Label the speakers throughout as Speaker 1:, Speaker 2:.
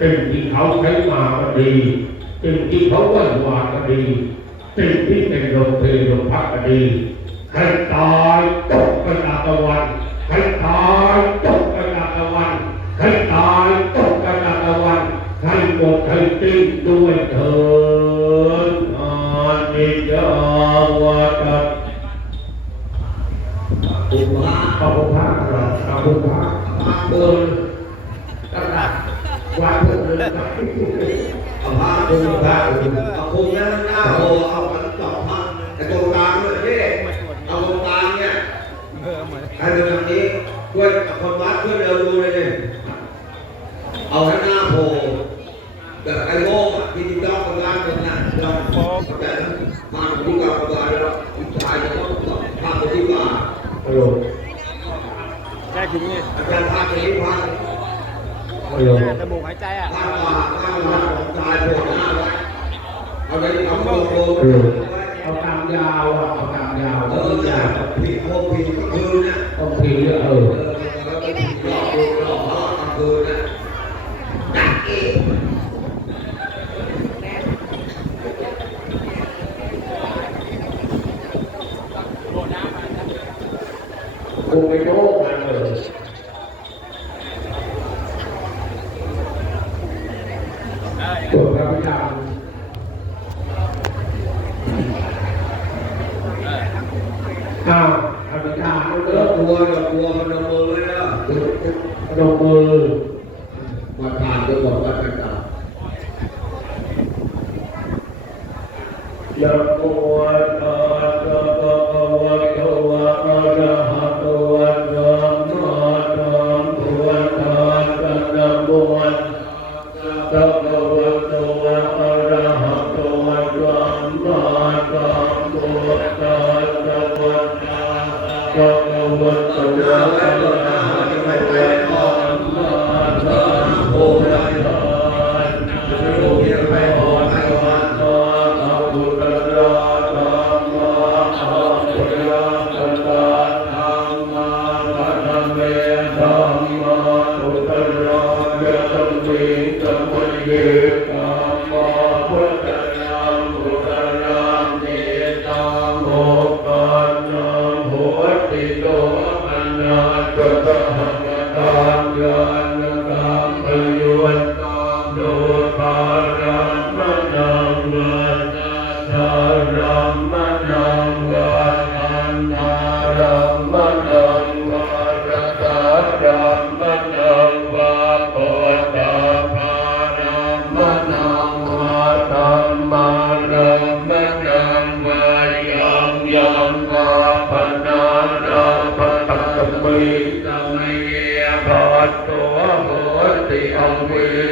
Speaker 1: สิ่งที่เขาใช้มาก็ดีสิ่งที่เขาไหว้วานก็ดีสิ่งที่เป็นโรงเพลโรงพักก็ดีให้ตายตกไปตาตะวันให้ตายตกไปตาตะวันให้ตายตกไปตาตะวันให้หมดให้สิ้นด้วยเถิดอานิจจาวาตะ
Speaker 2: อุปา
Speaker 1: ขอบคุณพระครับขอบคุณพระเดินตลาด วัดเดิน
Speaker 2: เอาพาดูพระเอาคุมแล้วหน้าโหเอามันจอบพระแต่ตรงกลางเนี่ยเอาตรงกลางเนี่ยใครเป็นแบบนี้ช่วยคนวัดช่วยเดินดูเลยเนี่ยเอาให้หน้าโผล่แบบไอ้โง่ที่ที่ต้องกำลังเป็นน่ะยอมแต่มาที่กลางกลางแล้วผู้ชายจะต้องตองพาไปที่ว่า
Speaker 1: ฮัลโหล
Speaker 3: แค่ถึงนี่
Speaker 2: อาจารย์พาไปที่ว่า
Speaker 1: ฮัลโหล
Speaker 3: จมูกหายใจอะ
Speaker 2: พาว่าพาว่าชายโผล่หน้าไว้เอาเลยเอาโผล่โผล่
Speaker 1: ฮัลโหล
Speaker 2: ไว้
Speaker 1: เอาตามยาวอะเอาตามยาว
Speaker 2: เอ
Speaker 1: เอา
Speaker 2: อ
Speaker 1: ตาม
Speaker 2: อย่ายา
Speaker 1: ว
Speaker 2: ผิดพวกผิดก็คือเนี่ย
Speaker 1: ต้องพีเยอะเอ
Speaker 2: เอ
Speaker 1: อ
Speaker 2: อแล้วก็ผิดหลอกลวงหลอกล่อกลางคืนเนี่ยดักอีก
Speaker 1: กูไปโยกมันเลยตรวจพระพิธามอ้าวพระพิธาม
Speaker 2: เอ
Speaker 1: เลิ
Speaker 2: อก กลัวเดี๋ยวกลัวมันเอามือไว้นะ
Speaker 1: ลงมือ
Speaker 2: มาทานจะบอกว่าจะกลับ
Speaker 1: ย วาปนาราปตัตมิตมเยภัตโตโหติอวิเย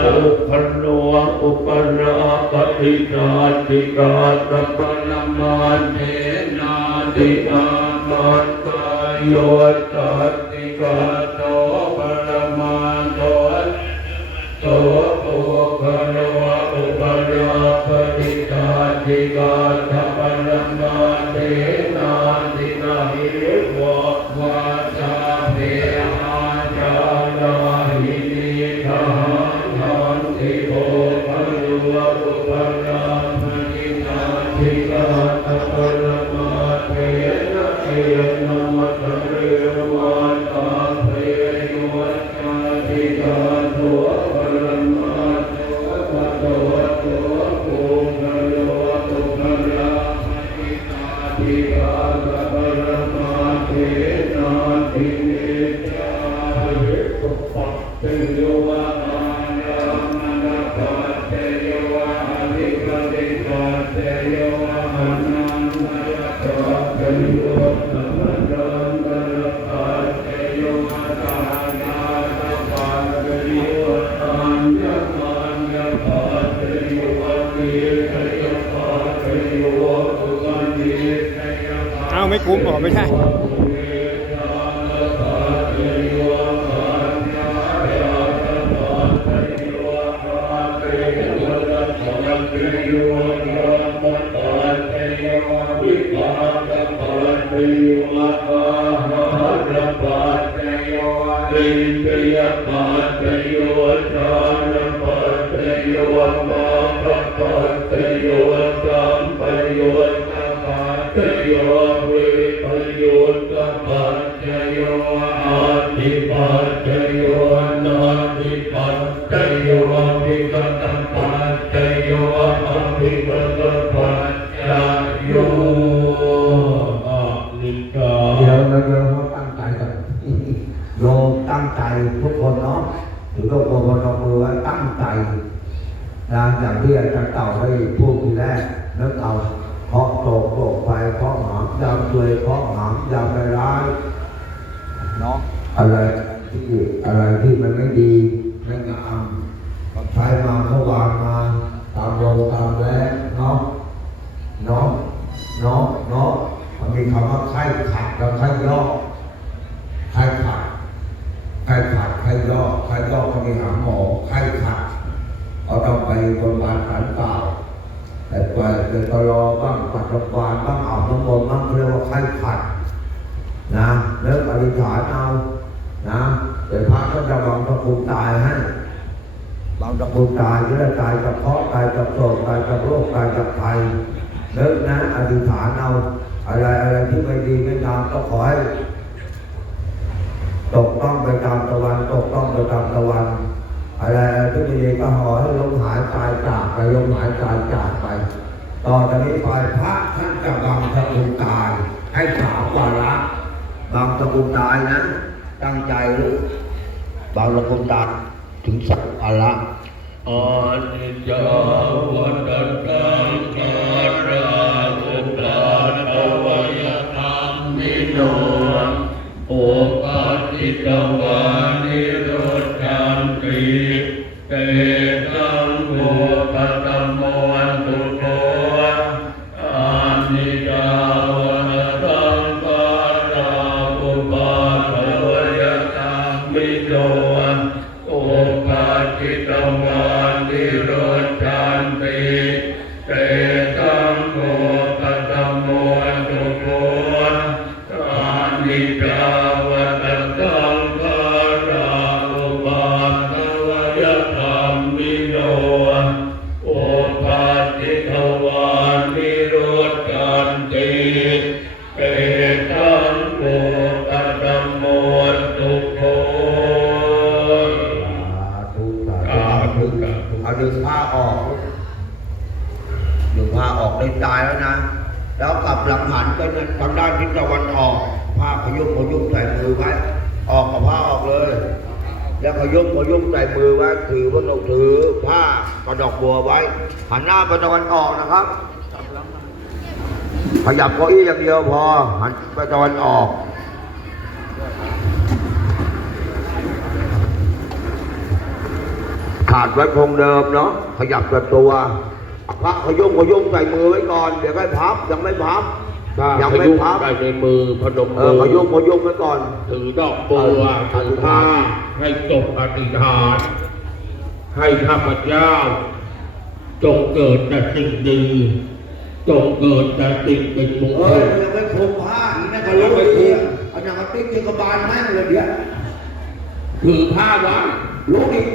Speaker 1: าอุปนโนอุปนาป
Speaker 3: ไม่คุ้มบอกไม่ใช่
Speaker 1: โยวิปโยสัมปัจจโยอาทิปัจจโยนาทิปัจจโยวิกตปัจจโยอภิปตปัจจโยอานิกา
Speaker 2: เดี๋ยวเราตั้งใจก่อนโยมตั้งใจทุกคนเนาะถือว่าโยมเรามือไว้ตั้งใจนะอย่างที่อาจารย์เต่าได้พูดทีแรกแล้วเอา เคาะโตกโตกไปเคาะหามยามช่วยเคาะหามยามไปร้ายเนาะอะไรที่อะไรที่มันไม่ดีไม่งามก็ใช้มาเมื่อวานมาตามลมตามแรงเนาะเนาะเนาะเนาะมันมีคำว่าไข้ขัดกับไข้ย่อไข้ขัดไข้ขัดไข้ย่อไข้ย่อก็มีหาหมอไข้ขัดเอาต้องไปบนบานสันเปล่า แต่ไปเดินตลอบ้างปัดรบานบ้างเอาน้ำมนต์บ้างเรียกว่าไข้ขัดนะแล้วอธิษฐานเอานะเดี๋ยวพระก็จะวางตะปูตายให้บางตะปูตายจะได้ตายจากเคาะตายจากโศกตายจากโรคตายจากภัยเลิกนะอธิษฐานเอาอะไรอะไรที่ไม่ดีไม่งามก็ขอให้ตกต้องไปตามตะวันตกต้องไปตามตะวันอะไรอะไรที่ไม่ดีก็ขอให้ลมหายใจจากไปลมหายใจจาก ต่อจากนี้ไปพระท่านจะบังตะปูตาย ให้สามวาระบังตะปูตายนะ ตั้งใจลูกบังตะปูตายถึงสัก
Speaker 1: วาระอานิจจาวัตตัง
Speaker 2: ดึงผ้าออกดึงผ้าออกได้ตายแล้วนะ แล้วกลับหลังหันไปทางด้านทิศตะวันออก ผ้าขยุกขยุกใส่มือไว้ ออกกับผ้าออกเลย แล้วขยุกขยุกใส่มือไว้ ถือว่าต้องถือผ้ากระดอกบัวไว้ หันหน้าไปตะวันออกนะครับ ขยับเก้าอี้อย่างเดียวพอ หันไปตะวันออก ขาดไว้คงเดิมเนาะขยับกับตัวพระขยุ่มขยุ่มใส่มือไว้ก่อน เดี๋ยวค่อยพับยังไม่พับ
Speaker 1: ถ้า
Speaker 2: ยัง
Speaker 1: พ
Speaker 2: ไม่
Speaker 1: ยุง
Speaker 2: พับ
Speaker 1: ได้ในมือพนม
Speaker 2: เอ
Speaker 1: มื
Speaker 2: อ
Speaker 1: อ
Speaker 2: ขยุ่มขยุ่มไว้ก่อน
Speaker 1: ถือดอกบัวถือผ้าให้จบอธิษฐาน ให้ข้าพเจ้า จงเกิดแต่สิ่งดีจงเกิดแต่สิ่งเป็นมง
Speaker 2: เอ
Speaker 1: ค
Speaker 2: อ
Speaker 1: ล
Speaker 2: ยังไม่คุมผ้าอีกนะก็รู้ไปทีเอาหนังกระติ๊กที่กระบาลแม่งเลยเดี๋ยว
Speaker 1: ถือผ้าไว้
Speaker 2: รู้อีก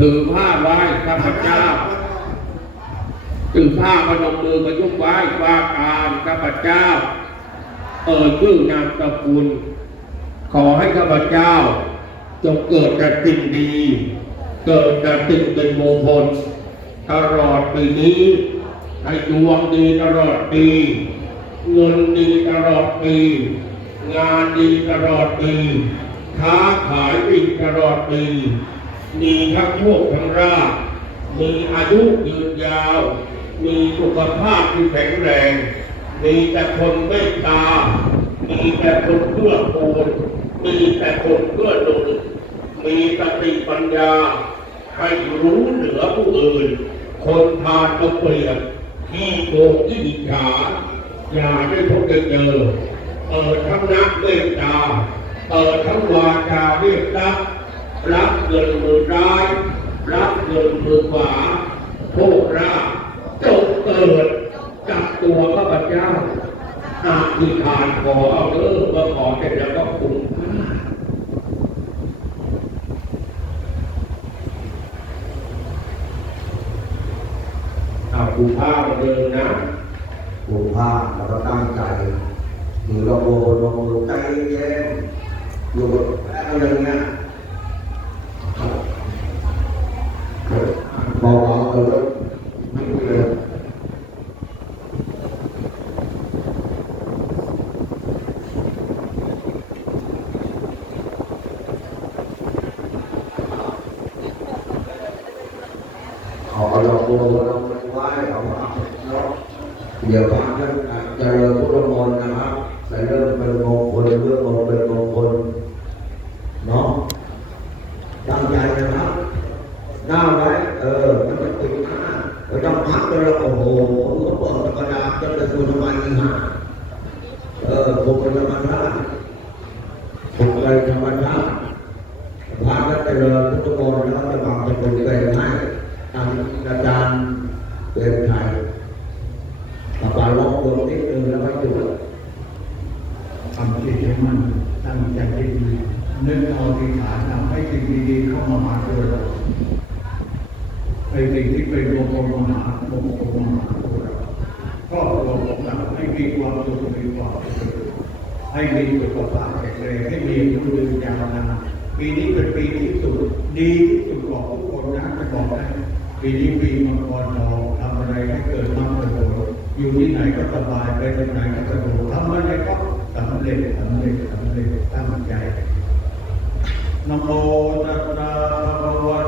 Speaker 1: ถือผ้าไว้ข้าพเจ้าถือผ้าพนมมือพยุงไว้ว่าการข้าพเจ้า เอ่ยชื่อนามสกุล ขอให้ข้าพเจ้า จงเกิดแต่สิ่งดี เกิดแต่สิ่งเป็นมงคลตลอดปีนี้ให้ดวงดีตลอดปี เงินดีตลอดปี งานดีตลอดปีค้าขายดีตลอดปี มีทั้งโชคทั้งราบมีอายุยืนยาว มีสุขภาพที่แข็งแรง มีแต่คนเมตตา มีแต่คนเพื่อปูนมีแต่คนเพื่อหนุนมีสติปัญญาให้รู้เหนือผู้อื่น คนพาลก็เปลี่ยนที่โกงที่อิจฉาอย่าได้พบเจอเปิดทั้งนักเมตตาเปิดทั้งวาจาเมตตา รับเงินมือร้าย รับเงินมือขวาโครา จงเกิดกับตัวพระพเจ้าอาธิทานขอเอาเออมาขอเสร็จแล้วก็คุ้มเอาผูผ้ามาเดินนะ
Speaker 2: ผูผ้าแล้วก็ตั้งใจหรือเราโบนลงใจเย็นอยู่แบบอะไรงี้ บนเราไม่ไหว้เอามาเนาะเดี๋ยวพระท่านจะเริ่มพุทธมนต์นะครับจะเริ่มเป็นมงคลเรื่องมงคลเป็นมงคลเนาะตั้งใจนะครับหน้าไว้เออมันจะติดหน้าไม่ต้องพักเลยโอ้โหผมก็เปิดกระดาษจะเป็นสุนทรภีหาเออผมเป็นธรรมชาติผมเป็นธรรมชาติพระท่านจะเริ่มพุทธมนต์แล้วจะบังจะเป็นเป็นให้ทางอาจารย์เป็นไทย ปาล็อกตัวนิดนึงแล้วก็จุด
Speaker 4: ทำจิตให้มันตั้งใจให้ดีนึกเอาที่ฐานทำให้สิ่งดีๆเข้ามามาด้วยเราไอ้สิ่งที่เป็นมงคลมหามงคลมหาตัวเราครอบครัวของเราให้ มีความสุขมีความสุขให้มีสุขภาพแข็งแรงให้มีอายุยืนยาวนานปีนี้เป็นปีที่สุดดีที่สุดของทุกคนนะจะบอกได้ปีนี้ปีมังกรทองทำอะไรให้เกิดมั่งเกิดอยู่ที่ไหนก็สบายไปที่ไหนก็สะดวกทำอะไรก็สำเร็จสำเร็จสำเร็จตั้งใจนะโมตัสสะภะคะวะ